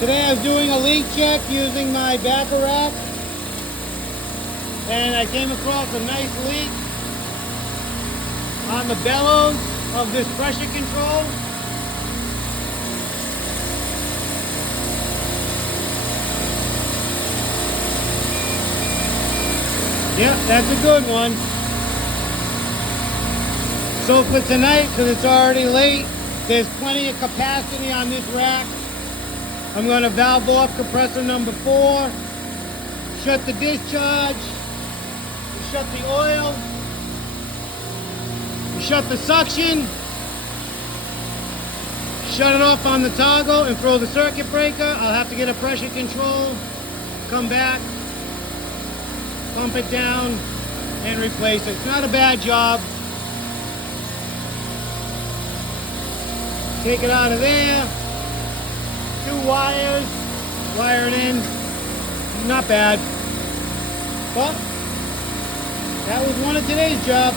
Today I was doing a leak check using my backer rack, and I came across a nice leak on the bellows of this pressure control. Yep, that's a good one. So for tonight, because it's already late, there's plenty of capacity on this rack. I'm going to valve off compressor number 4, shut the discharge, shut the oil, shut the suction, shut it off on the toggle and throw the circuit breaker. I'll have to get a pressure control, come back, pump it down, and replace it. It's not a bad job. Take it out of there. 2 wires, wire it in. Not bad. But that was one of today's jobs.